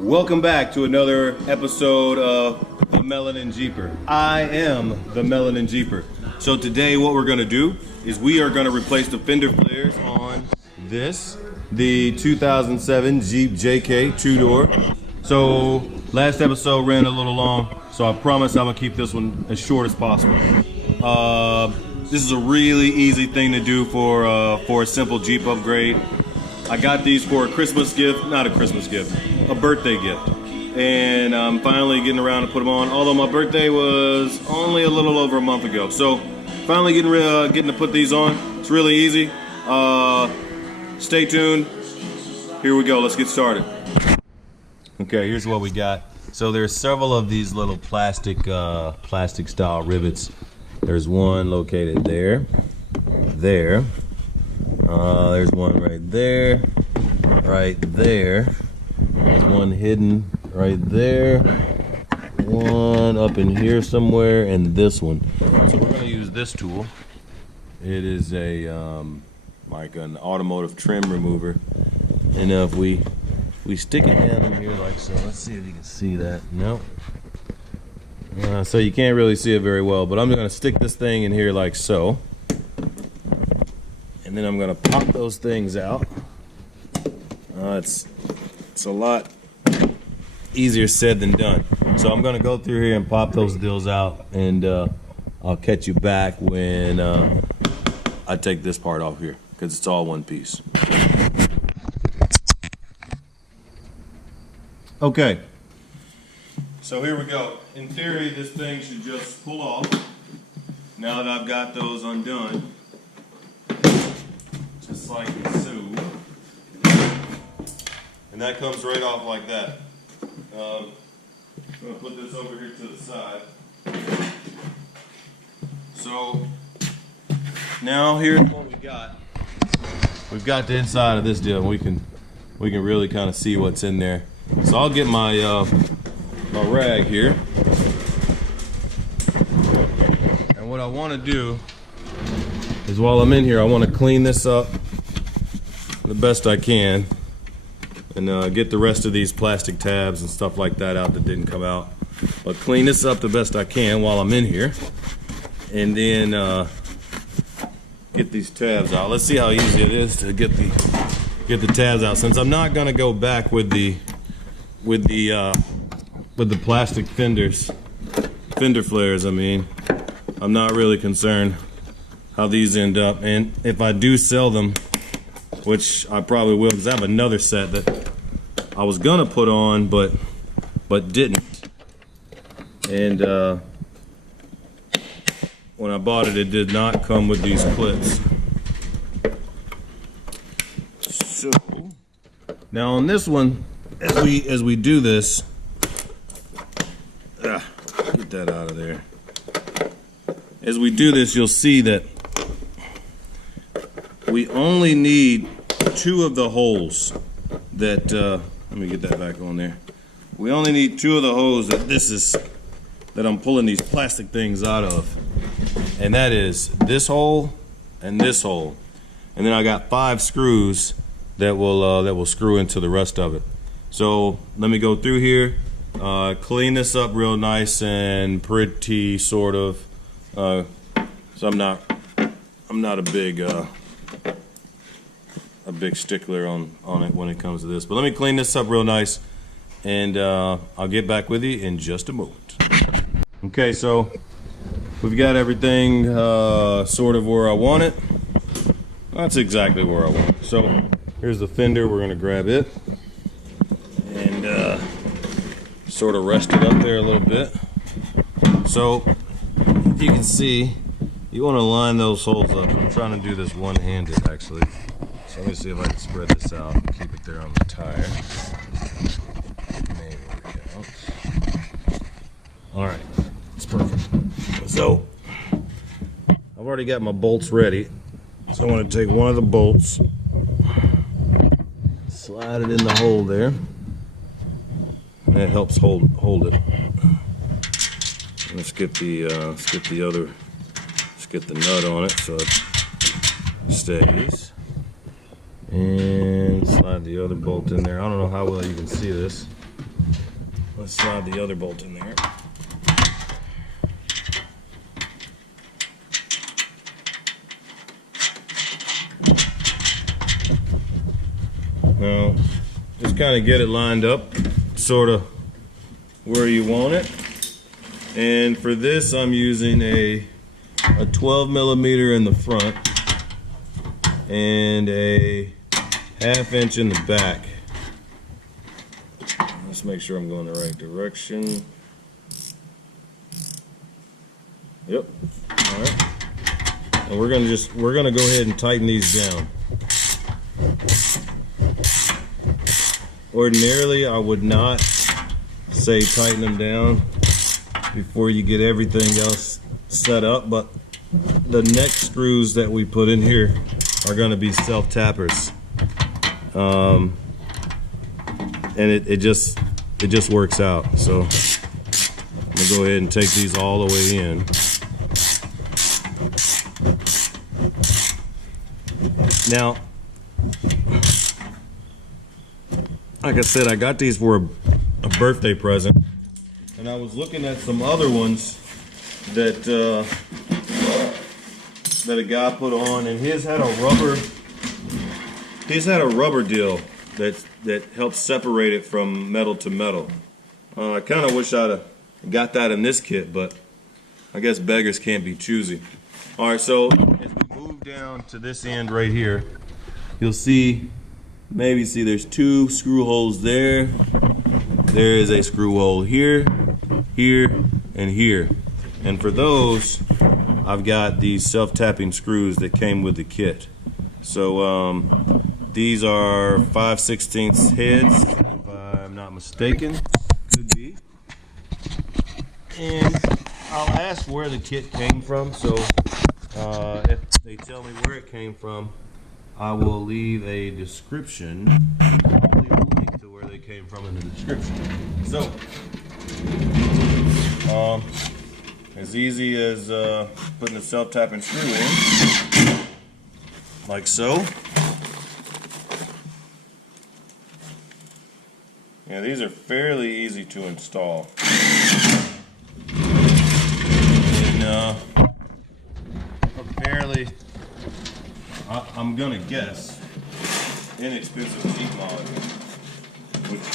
Welcome back to another episode of The Melanin Jeeper. I am the Melanin Jeeper. So today what we're gonna do is we are gonna replace the fender flares on this, the 2007 Jeep JK two-door. So last episode ran a little long, so I promise I'm gonna keep this one as short as possible. This is a really easy thing to do for a simple Jeep upgrade. I got these for a Christmas gift, not a Christmas gift, a birthday gift. And I'm finally getting around to put them on, although my birthday was only a little over a month ago. So finally getting to put these on. It's really easy. Stay tuned. Here we go, let's get started. Okay, here's what we got. So there's several of these little plastic style rivets. There's one located there. There's one right there. There's one hidden right there. One up in here somewhere, and this one. So we're gonna use this tool. It is a like an automotive trim remover. And if we stick it down in here like so, let's see if you can see that. Nope. So you can't really see it very well, but I'm gonna stick this thing in here like so. And then I'm gonna pop those things out. It's a lot easier said than done. So I'm gonna go through here and pop those deals out, and I'll catch you back when I take this part off here, because it's all one piece. Okay, so here we go. In theory, this thing should just pull off. Now that I've got those undone, just like so. And that comes right off like that. I'm going to put this over here to the side. So now here's what we got. We've got the inside of this deal. We can really kind of see what's in there. So I'll get my my rag here. And what I want to do is, while I'm in here, I want to clean this up the best I can, and get the rest of these plastic tabs and stuff like that out that didn't come out. But clean this up the best I can while I'm in here, and then get these tabs out. Let's see how easy it is to get the tabs out. Since I'm not gonna go back with the plastic fender flares, I mean, I'm not really concerned how these end up. And if I do sell them, which I probably will, because I have another set that I was gonna put on but didn't. And when I bought it, it did not come with these clips. So now on this one, as we do this, get that out of there. As we do this, you'll see that we only need two of the holes that, let me get that back on there. We only need two of the holes that I'm pulling these plastic things out of. And that is this hole and this hole. And then I got 5 screws that will screw into the rest of it. So let me go through here, clean this up real nice and pretty, sort of. So I'm not a big stickler on it when it comes to this. But let me clean this up real nice, and I'll get back with you in just a moment. Okay, so we've got everything sort of where I want it. That's exactly where I want it. So here's the fender. We're gonna grab it and sort of rest it up there a little bit. So you can see, you want to line those holes up. I'm trying to do this one-handed, actually. So let me see if I can spread this out and keep it there on the tire. Maybe work out. All right, it's perfect. So I've already got my bolts ready. So I'm going to take one of the bolts, slide it in the hole there. And that helps hold it. Let's get the nut on it so it stays. And slide the other bolt in there. I don't know how well you can see this. Let's slide the other bolt in there. Now, just kind of get it lined up, sort of where you want it. And for this, I'm using a 12 millimeter in the front and a 1/2 inch in the back. Let's make sure I'm going the right direction. Yep. All right. And we're gonna go ahead and tighten these down. Ordinarily, I would not say tighten them down before you get everything else set up, but the neck screws that we put in here are going to be self-tappers, and it just works out. So I'm gonna go ahead and take these all the way in. Now, like I said, I got these for a birthday present, and I was looking at some other ones that that a guy put on, and his had a rubber deal that helps separate it from metal to metal. I kind of wish I'd have got that in this kit, but I guess beggars can't be choosy. All right, so as we move down to this end right here, you'll maybe see there's 2 screw holes there. There is a screw hole here, here, and here. And for those, I've got these self-tapping screws that came with the kit. So these are 5/16 heads, if I'm not mistaken. Could be. And I'll ask where the kit came from. So if they tell me where it came from, I will leave a description. I'll leave a link to where they came from in the description. So, as easy as putting the self-tapping screw in, like so. Yeah, these are fairly easy to install. And fairly, I'm gonna guess, inexpensive seat mod, which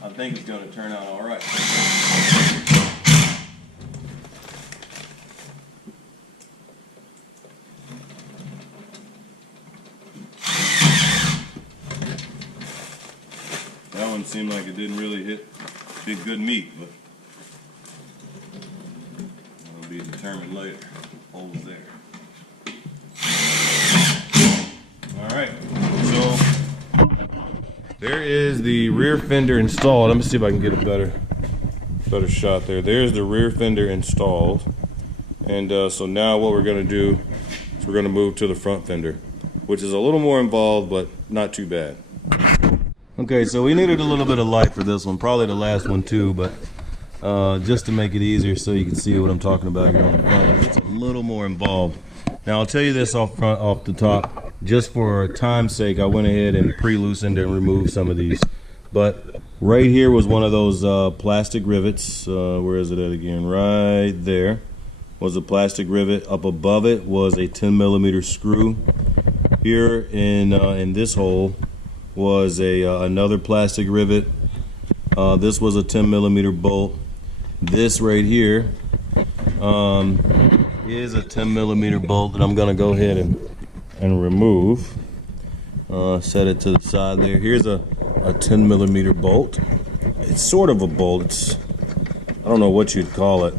I think is gonna turn out all right. That one seemed like it didn't really hit good meat, but that'll be determined later. Holes there. Alright, so there is the rear fender installed. Let me see if I can get a better shot there. There's the rear fender installed. And so now what we're going to do is we're going to move to the front fender, which is a little more involved, but not too bad. Okay, so we needed a little bit of light for this one, probably the last one too, but just to make it easier so you can see what I'm talking about here on the front, it's a little more involved. Now I'll tell you this off the top, just for time's sake, I went ahead and pre-loosened and removed some of these. But right here was one of those plastic rivets. Where is it at again? Right there was a plastic rivet. Up above it was a 10mm screw. Here in this hole was another plastic rivet. This was a 10mm bolt. This right here is a 10mm bolt that I'm gonna go ahead and remove. Set it to the side there. Here's a 10mm bolt. It's sort of a bolt. I don't know what you'd call it,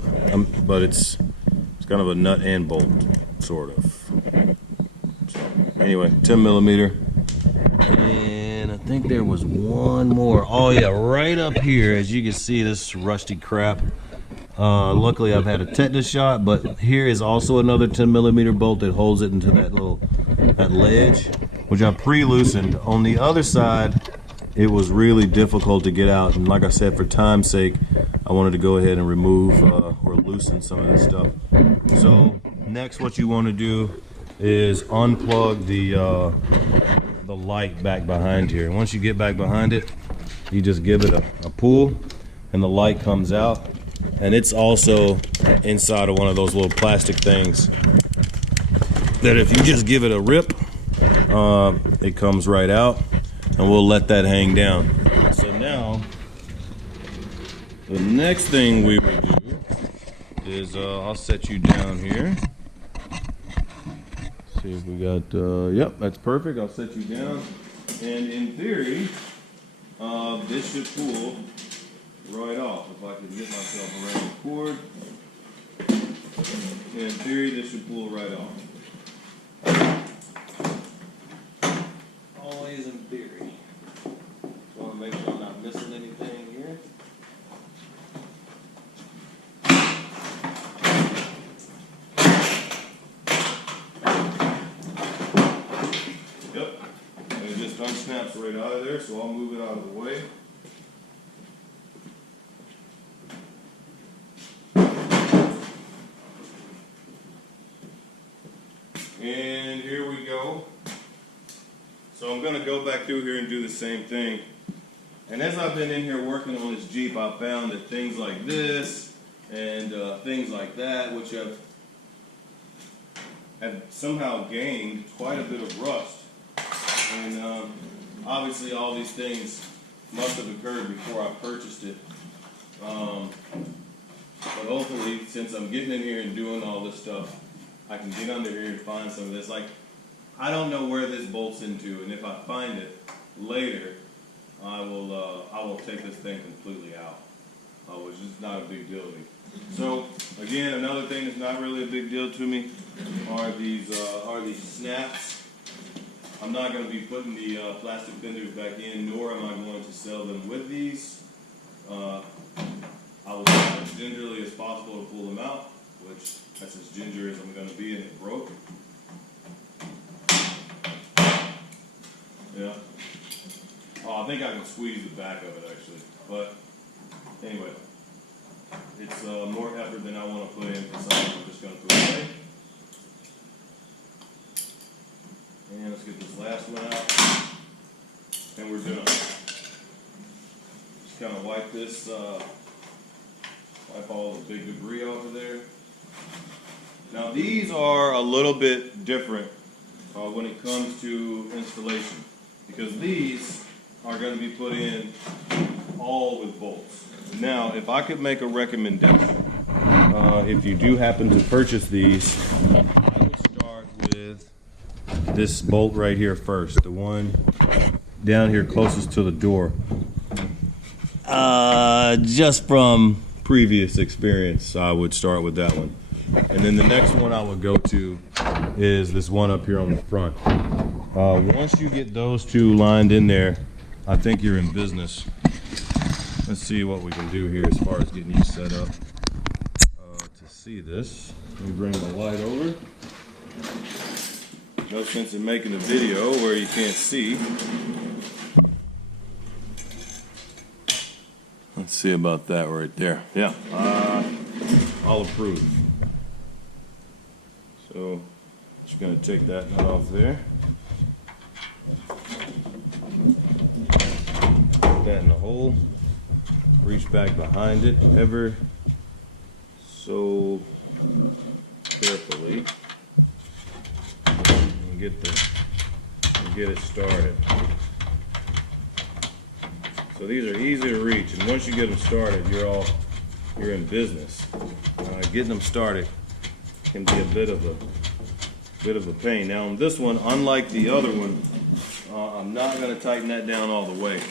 but it's kind of a nut and bolt, sort of. So, anyway, 10mm. And I think there was one more. Oh yeah, right up here, as you can see, this rusty crap. Luckily I've had a tetanus shot, but here is also another 10mm bolt that holds it into that ledge, which I pre-loosened. On the other side, it was really difficult to get out, and like I said, for time's sake, I wanted to go ahead and remove or loosen some of this stuff. So next, what you want to do is unplug the light back behind here. And once you get back behind it, you just give it a pull, and the light comes out. And it's also inside of one of those little plastic things that if you just give it a rip, it comes right out, and we'll let that hang down. So now, the next thing we will do is I'll set you down here. See if we got, yep, that's perfect. I'll set you down. And in theory, this should pull right off. If I can get myself around the cord. In theory, this should pull right off. Always in theory. Just want to make sure I'm not missing anything here. Yep. And it just unsnaps right out of there, so I'll move it out of the way. And here we go. So I'm going to go back through here and do the same thing. And as I've been in here working on this Jeep, I found that things like this and things like that, which have somehow gained quite a bit of rust. And obviously all these things must have occurred before I purchased it. But hopefully, since I'm getting in here and doing all this stuff, I can get under here and find some of this. Like, I don't know where this bolts into, and if I find it later, I will take this thing completely out, which is not a big deal to me. So again, another thing that's not really a big deal to me are these snaps. I'm not going to be putting the plastic fenders back in, nor am I going to sell them with these. I will try as gingerly as possible to pull them out, which that's as ginger as I'm going to be, and it broke. Yeah. Oh, I think I can squeeze the back of it actually, but anyway, it's more effort than I want to put in for something I'm just going to throw away. And let's get this last one out, and we're done. Just kind of wipe this, wipe all the big debris off of there. Now these are a little bit different when it comes to installation, because these are going to be put in all with bolts. Now, if I could make a recommendation, if you do happen to purchase these, I would start with this bolt right here first, the one down here closest to the door. Just from previous experience, I would start with that one. And then the next one I would go to is this one up here on the front. Once you get those two lined in there, I think you're in business. Let's see what we can do here as far as getting you set up to see this. Let me bring the light over. No sense in making a video where you can't see. Let's see about that right there. Yeah, I'll approve. So, just going to take that nut off there. Put that in the hole. Reach back behind it ever so carefully. And get it started. So these are easy to reach, and once you get them started, you're in business. Getting them started can be a bit of a pain. Now on this one, unlike the other one, I'm not going to tighten that down all the way.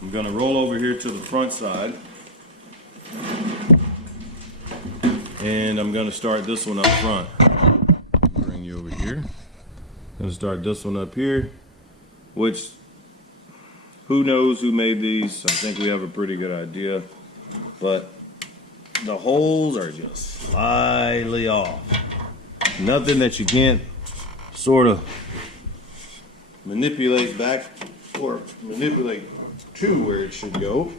I'm going to roll over here to the front side, and I'm going to start this one up front. Bring you over here. I'm going to start this one up here, which who knows who made these. I think we have a pretty good idea, but the holes are just slightly off. Nothing that you can't sort of manipulate back or manipulate to where it should go.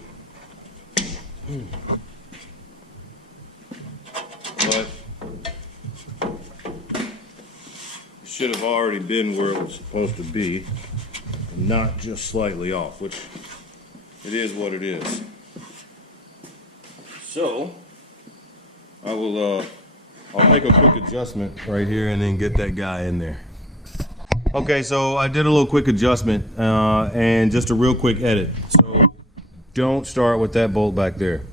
But it should have already been where it was supposed to be, and not just slightly off, which it is what it is. So I'll make a quick adjustment right here and then get that guy in there. Okay, so I did a little quick adjustment and just a real quick edit. So don't start with that bolt back there.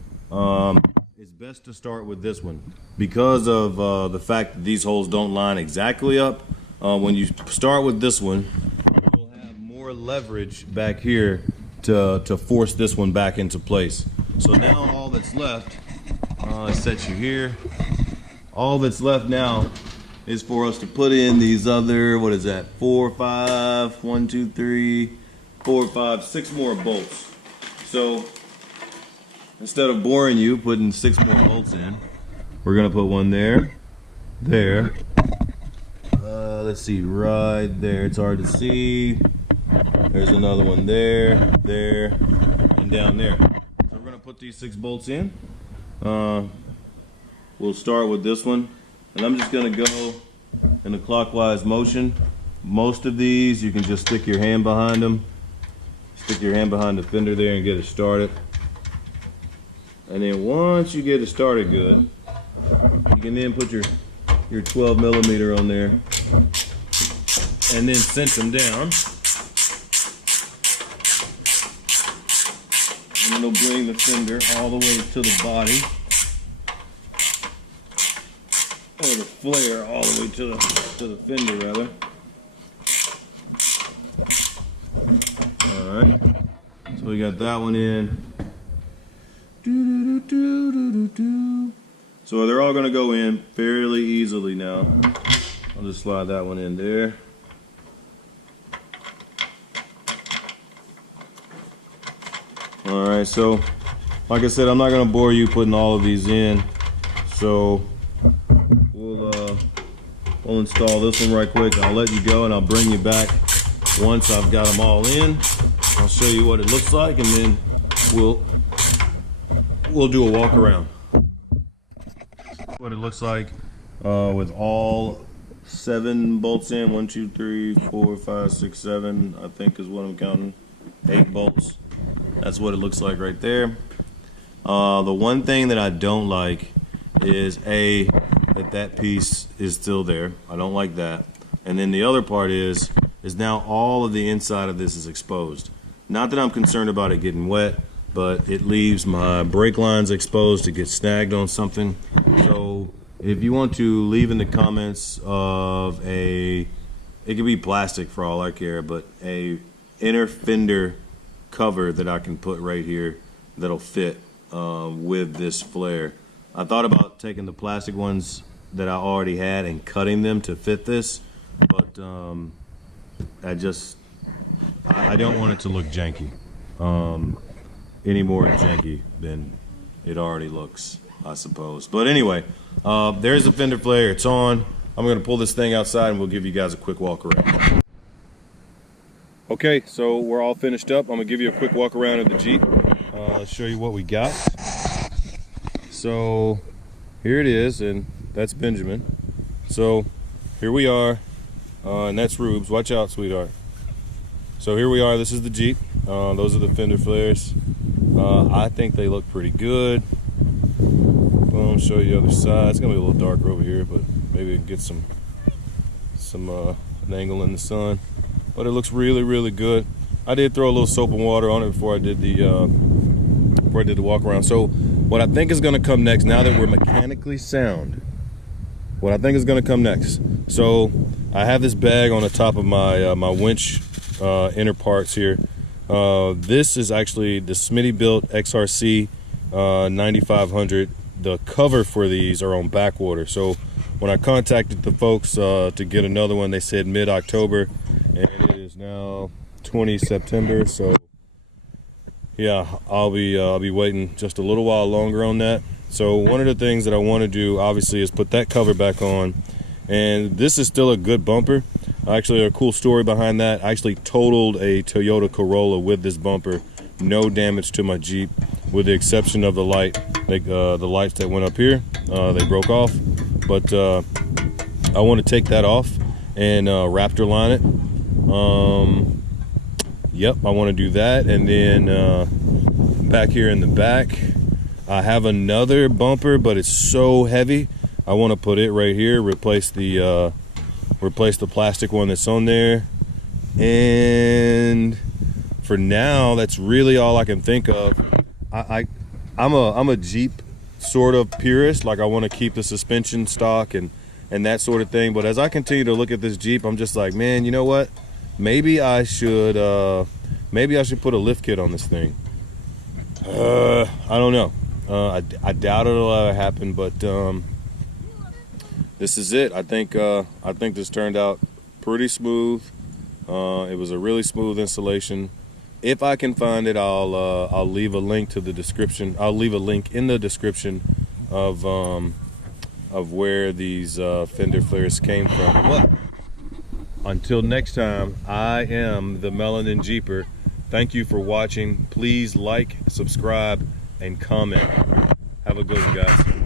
It's best to start with this one because of the fact that these holes don't line exactly up. When you start with this one, you'll have more leverage back here to force this one back into place. So now all that's left, set you here. All that's left now is for us to put in these other, what is that, 4, 5, 1, 2, 3, 4, 5, 6 more bolts. So instead of boring you putting 6 more bolts in, we're gonna put one there, there. Let's see, right there. It's hard to see. There's another one there, there, and down there. So we're gonna put these 6 bolts in. We'll start with this one, and I'm just gonna go in a clockwise motion. Most of these, you can just stick your hand behind them. Stick your hand behind the fender there and get it started. And then once you get it started good, you can then put your 12 millimeter on there and then cinch them down. And it'll bring the fender all the way to the body. Or the flare all the way to the fender rather. Alright. So we got that one in. So they're all gonna go in fairly easily now. I'll just slide that one in there. Alright, so like I said, I'm not gonna bore you putting all of these in. So we'll install this one right quick. I'll let you go and I'll bring you back once I've got them all in. I'll show you what it looks like and then we'll do a walk around. What it looks like with all 7 bolts in. 1, 2, 3, 4, 5, 6, 7, I think is what I'm counting. 8 bolts. That's what it looks like right there. The one thing that I don't like is that piece is still there. I don't like that. And then the other part is now all of the inside of this is exposed. Not that I'm concerned about it getting wet, but it leaves my brake lines exposed to get snagged on something. So if you want to leave in the comments of it could be plastic for all I care, but a inner fender cover that I can put right here that'll fit with this flare. I thought about taking the plastic ones that I already had and cutting them to fit this, but I don't want it to look janky. Any more janky than it already looks, I suppose. But anyway, there's the fender flare. It's on. I'm going to pull this thing outside and we'll give you guys a quick walk around. Okay, so we're all finished up. I'm going to give you a quick walk around of the Jeep. Show you what we got. So here it is, and that's Benjamin. So here we are, and that's Rubes. Watch out, sweetheart. So here we are. This is the Jeep. Those are the fender flares. I think they look pretty good. I'll show you the other side. It's gonna be a little darker over here, but maybe we can get some an angle in the sun. But it looks really, really good. I did throw a little soap and water on it before I did the walk around. So what I think is gonna come next, now that we're mechanically sound, what I think is gonna come next. So I have this bag on the top of my my winch inner parts here. This is actually the Smitty built XRC 9500. The cover for these are on back order. So when I contacted the folks to get another one, they said mid-October, and it is now 20 September. So yeah, I'll be waiting just a little while longer on that. So one of the things that I want to do, obviously, is put that cover back on. And this is still a good bumper. Actually, a cool story behind that. I actually totaled a Toyota Corolla with this bumper. No damage to my Jeep, with the exception of the light. The lights that went up here, they broke off. But I want to take that off and Raptor line it. Yep, I want to do that. And then back here in the back, I have another bumper, but it's so heavy. I want to put it right here, replace the plastic one that's on there. And for now, that's really all I can think of. I'm a Jeep sort of purist. Like, I want to keep the suspension stock and that sort of thing. But as I continue to look at this Jeep, I'm just like, man, you know what? Maybe I should put a lift kit on this thing. I don't know. I doubt it'll ever happen, but this is it. I think this turned out pretty smooth. It was a really smooth installation. If I can find it, I'll leave a link to the description. I'll leave a link in the description of where these fender flares came from. But until next time, I am the Melanin Jeeper. Thank you for watching. Please like, subscribe, and comment. Have a good one, guys.